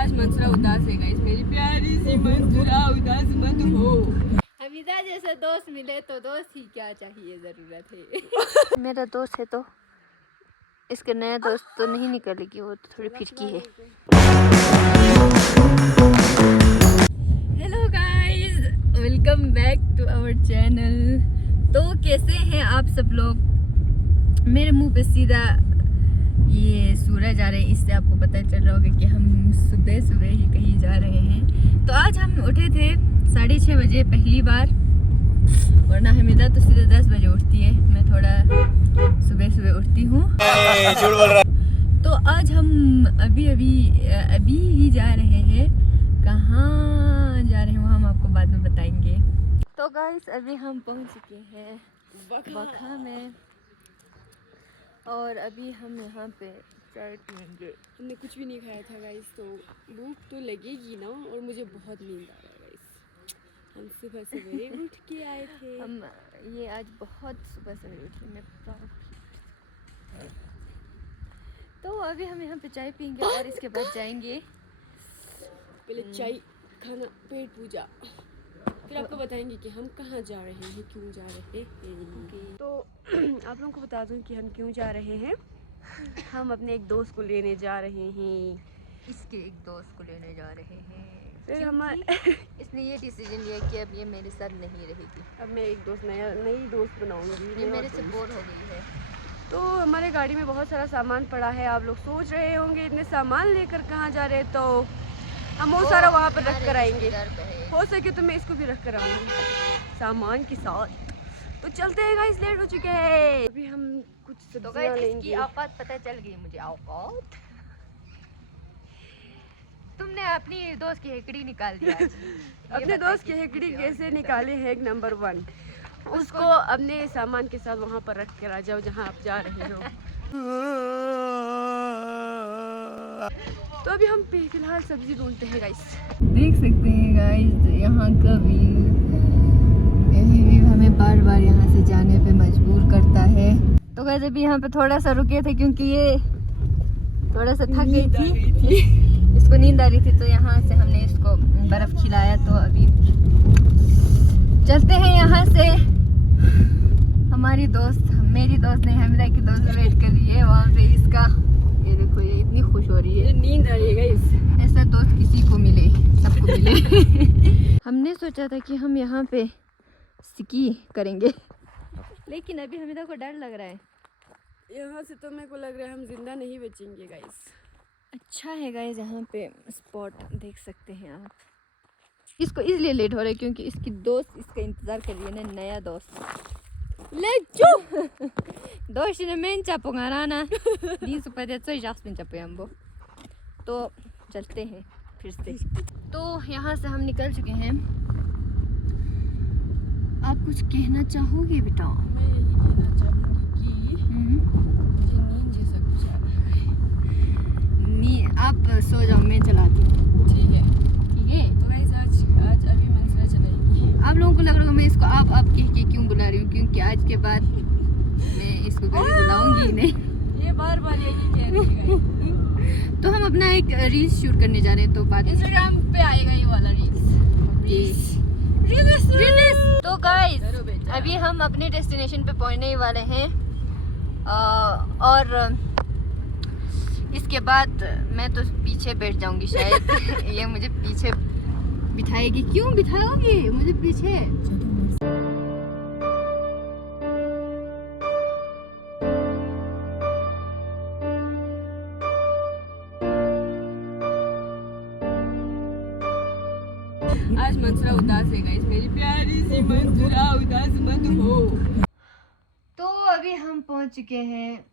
आज मंसूरा उदास है गाइस, मेरी प्यारी सी मंसूरा उदास मत हो। हमीदा जैसा दोस्त मिले तो दोस्त ही क्या चाहिए, जरूरत है। मेरा दोस्त है तो इसके नया दोस्त तो नहीं निकलेगी, वो तो थोड़ी फिरकी है। Hello guys, welcome back to our channel. तो कैसे हैं आप सब लोग? मेरे मुंह पे सीधा ये सूरज आ रहे हैं, इससे आपको पता चल रहा होगा कि हम सुबह सुबह ही कहीं जा रहे हैं। तो आज हम उठे थे 6:30 बजे पहली बार, वरना हमीदा तो सीधे 10 बजे उठती है। मैं थोड़ा सुबह सुबह उठती हूँ। तो आज हम अभी ही जा रहे हैं। कहाँ जा रहे हैं वो हम आपको बाद में बताएंगे। तो गाइस अभी हम पहुँच चुके हैं बखा में, और अभी हम यहाँ पे चाय पियेंगे। हमने कुछ भी नहीं खाया था गाइस, तो भूख तो लगेगी ना, और मुझे बहुत नींद आ रहा है गाइस। हम सुबह सवेरे उठ के आए थे। हम ये आज बहुत सुबह सवेरे उठे, मैं प्राउड। तो अभी हम यहाँ पे चाय पियेंगे और इसके बाद जाएंगे पहले चाय खाना, पेट पूजा, फिर आपको बताएंगे कि हम कहाँ जा रहे हैं, क्यों जा रहे हैं। तो आप लोगों को बता दूं कि हम क्यों जा रहे हैं। हम अपने एक दोस्त को लेने जा रहे हैं। इसके एक दोस्त को लेने जा रहे हैं। फिर हमारे इसने ये डिसीजन लिया कि अब ये मेरे साथ नहीं रहेगी, अब मैं एक दोस्त नई दोस्त बनाऊंगी। ये मेरे से बोर हो गई है। तो हमारे गाड़ी में बहुत सारा सामान पड़ा है। आप लोग सोच रहे होंगे इतने सामान लेकर कहाँ जा रहे हैं, तो हम वो सारा वहाँ पर रख कर आएंगे। हो सके तो मैं इसको भी रख कर आऊँगी सामान के साथ। तो चलते हैं गाइस, लेट हो चुके हैं। अभी हम कुछ सब्जियां लेंगे। इसकी औकात पता चल गई मुझे, औकात। तुमने अपनी दोस्त की हेकड़ी निकाल दिया आज। अपने दोस्त की हेकड़ी कैसे निकाले है, एक नंबर 1। उसको अपने सामान के साथ वहाँ पर रख कर आ जाओ जहाँ आप जा रहे हो। तो अभी हम फिलहाल सब्जी ढूंढते हैं गाइस। देख सकते हैं गाइस यहाँ का व्यू। यही व्यू हमें बार बार यहाँ से जाने पे मजबूर करता है। तो गाइस अभी यहाँ पे थोड़ा सा रुके थे क्योंकि ये थोड़ा सा थक गई थी, इसको नींद आ रही थी। तो यहाँ से हमने इसको बर्फ खिलाया। तो अभी चलते हैं यहाँ से। हमारी दोस्त, मेरी दोस्त नहीं, हमीदा की दोस्त वेट कर रही है वहाँ पे इसका। ये देखो, ये इतनी खुश हो रही है। नींद आ रही है गाइस। ऐसा दोस्त किसी को मिले, सबको मिले। हमने सोचा था कि हम यहाँ पे स्की करेंगे, लेकिन अभी हमीदा को डर लग रहा है। यहाँ से तो मेरे को लग रहा है हम जिंदा नहीं बचेंगे गाइस। अच्छा है गाइस, यहाँ पे स्पॉट देख सकते हैं आप। इसको इसलिए लेट हो रहा है क्योंकि इसकी दोस्त इसका इंतजार कर रही है ना, नया दोस्त। ले चुप दोस्त ने मैं चापूंगा दी सुपर जास्मिन चापे हमको। तो चलते हैं फिर से। तो यहाँ से हम निकल चुके हैं। आप कुछ कहना चाहोगे बेटा? मैं यही कहना चाहूँगी कि मुझे नींद जैसा कुछ आ रहा है। आप सो जाओ, मैं चलाती हूँ। ठीक है। ठीक है। तो गाइस आज अभी मंसूरा चलाएगी। आप लोगों को लग रहा होगा मैं इसको आप कह के क्यों बुला रही हूँ, क्योंकि आज के बाद मैं इसको कभी बुलाऊंगी ही नहीं। ये बार बार यही कह रही है। तो हम अपना एक रील्स शूट करने जा रहे हैं, तो बाद इंस्टाग्राम पे आएगा ये वाला रील्स। तो गाइस अभी हम अपने डेस्टिनेशन पे पहुंचने ही वाले हैं। और इसके बाद मैं तो पीछे बैठ जाऊंगी शायद। ये मुझे पीछे बिठाएगी। क्यों बिठाओगी मुझे पीछे? आज मंसूरा उदास है गाइस, मेरी प्यारी सी मंसूरा उदास मत हो। तो अभी हम पहुंच चुके हैं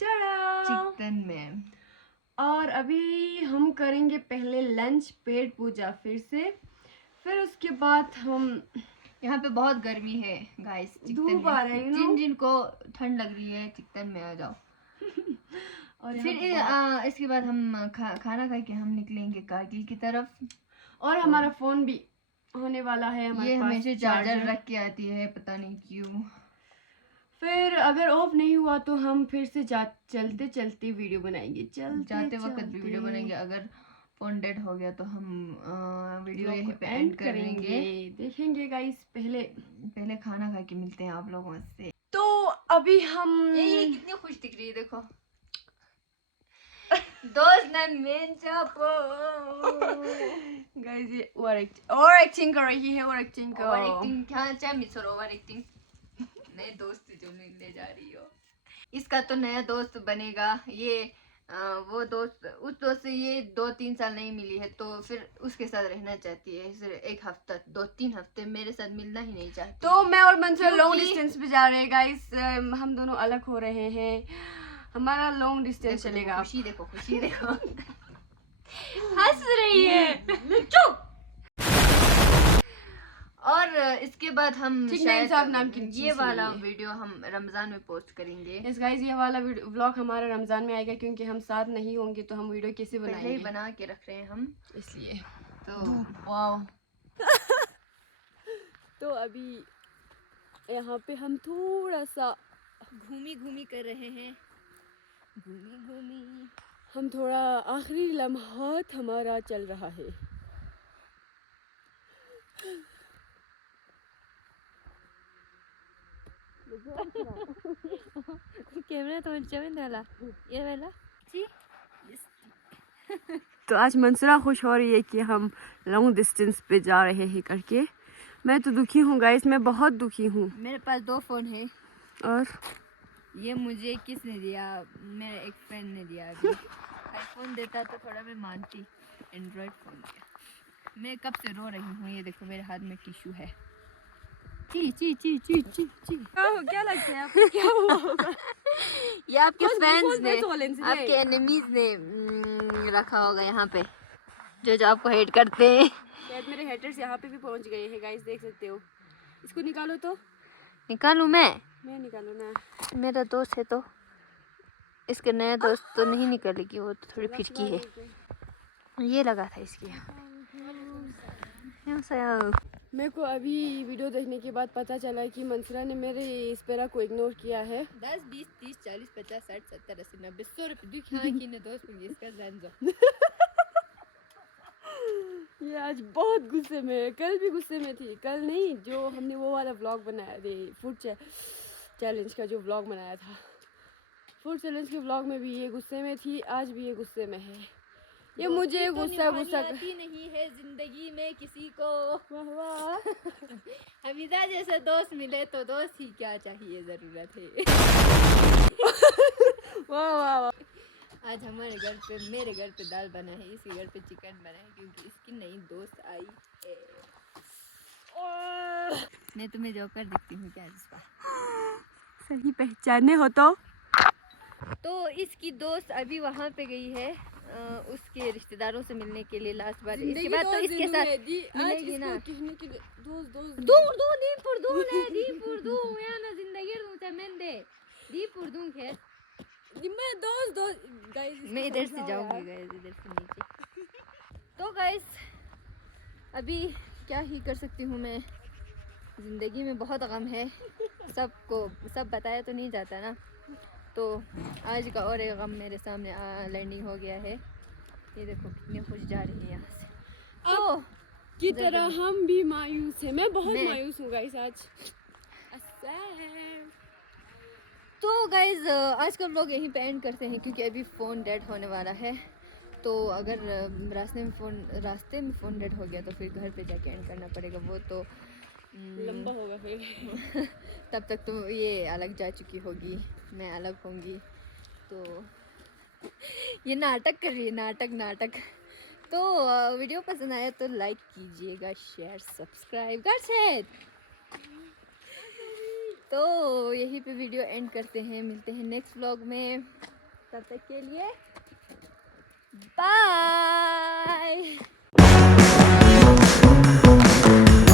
चिकन में, और अभी हम करेंगे पहले लंच, पेट पूजा फिर उसके बाद हम। यहाँ पे बहुत गर्मी है गाइस, धूप आ रहा है, जिन जिनको ठंड लग रही है चिकन में आ जाओ। और फिर इसके बाद हम खाना खा के हम निकलेंगे कारगिल की तरफ। और हमारा फोन भी होने वाला है हमारे ये पास। हमेशा चार्जर रख के आती है, पता नहीं क्यों। फिर अगर ऑफ नहीं हुआ तो हम फिर से चलते चलते वीडियो बनाएंगे। जाते वक्त भी वीडियो बनाएंगे। अगर फोन डेड हो गया तो हम वीडियो यहीं पे एंड करेंगे। देखेंगे गाइस, पहले खाना खा के मिलते हैं आप लोगों से। तो अभी हम ये कितनी खुश दिख रही है देखो। दोस्त ने मेन चापो गाइस, ये ओवर एक्टिंग कर रही है, ओवर एक्टिंग क्या चाहे मिसर ओवर एक्टिंग। नए दोस्त जो मिलने जा रही हो, इसका तो नया दोस्त बनेगा। ये वो दोस्त, उस दोस्त से ये 2-3 साल नहीं मिली है तो फिर उसके साथ रहना चाहती है। सिर्फ 1 हफ्ता 2-3 हफ्ते मेरे साथ मिलना ही नहीं चाहती। तो मैं और मंसूरा लॉन्ग डिस्टेंस पे जा रहे हैं गाइस। हम दोनों अलग हो रहे हैं, हमारा लॉन्ग डिस्टेंस चलेगा। खुशी देखो, खुशी देखो। हंस रही है। चुप। और इसके बाद हम ठीक शायद नहीं, इंसाफ नाम की ये चीज़ वाला नहीं है। वीडियो हम रमजान में पोस्ट करेंगे। यस गाइस, ये वाला व्लॉग हमारा रमजान में आएगा क्योंकि हम साथ नहीं होंगे तो हम वीडियो कैसे पहले ही बनाएंगे, बना के रख रहे हैं हम, इसलिए। तो वाओ। तो अभी यहाँ पे हम थोड़ा सा घूमी कर रहे हैं, घूमी हम थोड़ा आखिरी लम्हात हमारा चल रहा है। कैमरा तो चमन वाला ये वाला जी। तो आज मंसूरा खुश हो रही है कि हम लॉन्ग डिस्टेंस पे जा रहे हैं करके। मैं तो दुखी हूँ गाइस, मैं बहुत दुखी हूँ। मेरे पास 2 फोन है और ये मुझे किसने दिया? मेरे एक फ्रेंड ने दिया। अभी आईफोन देता तो थोड़ा मैं मानती, एंड्रॉयड फोन दिया। मैं कब से रो रही हूँ, ये देखो मेरे हाथ में टिश्यू है। ची ची ची ची ची ची। क्या लगता है आपको, क्या हुआ होगा? ये आपके फैंस ने, आपके आपके एनिमीज ने रखा होगा यहाँ पे, जो आपको हेट करते हैं। शायद मेरे हेटर्स यहाँ पे भी पहुँच गए हैं गाइस, देख सकते हो। इसको निकालो तो। निकालूं मैं निकालो ना। मेरा दोस्त है तो इसके नया दोस्त तो नहीं निकलेगी, वो तो थोड़ी फिरकी है। ये लगा था इसकी। मेरे को अभी वीडियो देखने के बाद पता चला कि मंसूरा ने मेरे इस पेरा को इग्नोर किया है। 10, 20, 30, 40, 50, 60, 70, 80, 90, 100 रुपये दिखा कि ने दोस्त मुझे इसका जान। ये आज बहुत गुस्से में है, कल भी गुस्से में थी। कल नहीं, जो हमने वो वाला व्लॉग बनाया थे, फूड चैलेंज का जो व्लॉग बनाया था, फूड चैलेंज के व्लॉग में भी ये गुस्से में थी, आज भी ये गुस्से में है। ये मुझे गुस्सा आती नहीं है जिंदगी में किसी को। हमीदा जैसा दोस्त मिले तो दोस्त ही क्या चाहिए, जरूरत है। वाह वाह वाह। आज हमारे घर पे, मेरे घर पे दाल बना है, इसके घर पे चिकन बना है क्योंकि इसकी नई दोस्त आई है। मैं तुम्हें जोकर दिखती हूँ क्या जिसका? सही पहचाने हो तो इसकी दोस्त अभी वहाँ पे गई है उसके रिश्तेदारों से मिलने के लिए लास्ट बार। इसके बाद तो इसके साथ मिलेगी ना। मैं इधर से जाऊंगी गाइस, इधर से नीचे। तो गाइस अभी क्या ही कर सकती हूँ मैं, ज़िंदगी में बहुत गम है, सबको सब बताया तो नहीं जाता ना। तो आज का और एक गम मेरे सामने लैंडिंग हो गया है। ये देखो कितनी खुश जा रही है यहाँ से। तो की तरह हम भी मायूस हैं। मैं बहुत मायूस हूँ गाइस आज। तो गाइज आज का व्लॉग यहीं पे एंड करते हैं क्योंकि अभी फ़ोन डेड होने वाला है। तो अगर रास्ते में फ़ोन डेड हो गया तो फिर घर पे जाके एंड करना पड़ेगा, वो तो लंबा होगा फिर। तब तक तो ये अलग जा चुकी होगी, मैं अलग होंगी। तो ये नाटक कर रही है, नाटक। तो वीडियो पसंद आया तो लाइक कीजिएगा, शेयर सब्सक्राइब कर से। तो यहीं पे वीडियो एंड करते हैं, मिलते हैं नेक्स्ट व्लॉग में। तब तक के लिए बाय।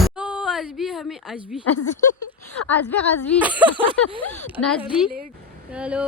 तो आज भी नाजबी हेलो।